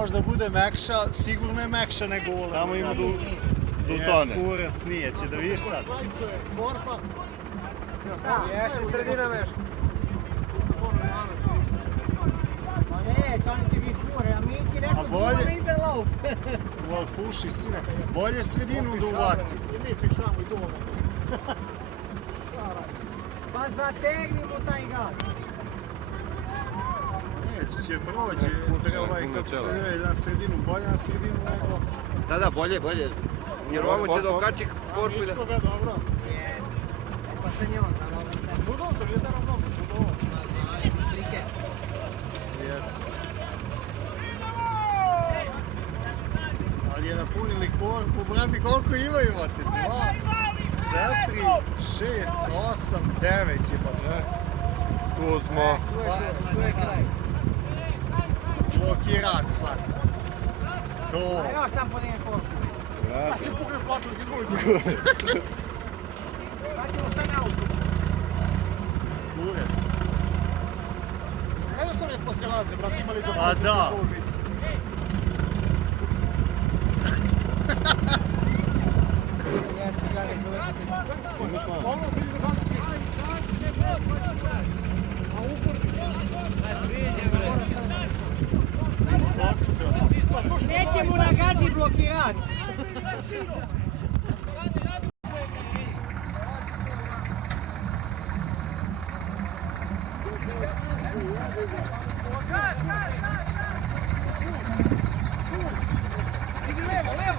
možda bude mekša, sigurno je mekša nego ova. Samo ima do tone. Jes, kurac nije, će da vidiš sad. Jeste sredina meška. Pa neće, oni će ga iskure, a mi će nešto bolje- drugo ide lauf. Puši, sine, bolje sredinu da uvati. Pa zategni mu taj gaz. Neće, će proći, kako se zove, na sredinu, bolje na sredinu nego... Da, bolje. Jer ovo će da okači korpu i da... Pa se njom, Ali je napunili korpu, brati, koliko imaju vas? 2, 4, 6, 8, 9 je pa. Tu smo. tu je kraj. Blokiran sad. To. A još sam podijem korpu. Sad ću puknem plaću i drugi. Sad ćemo sve na auto. Kurac. Evo što ne posilaze, brat, imali do... Pa da. Neće mu na gazi blokirat. Idi levo, levo!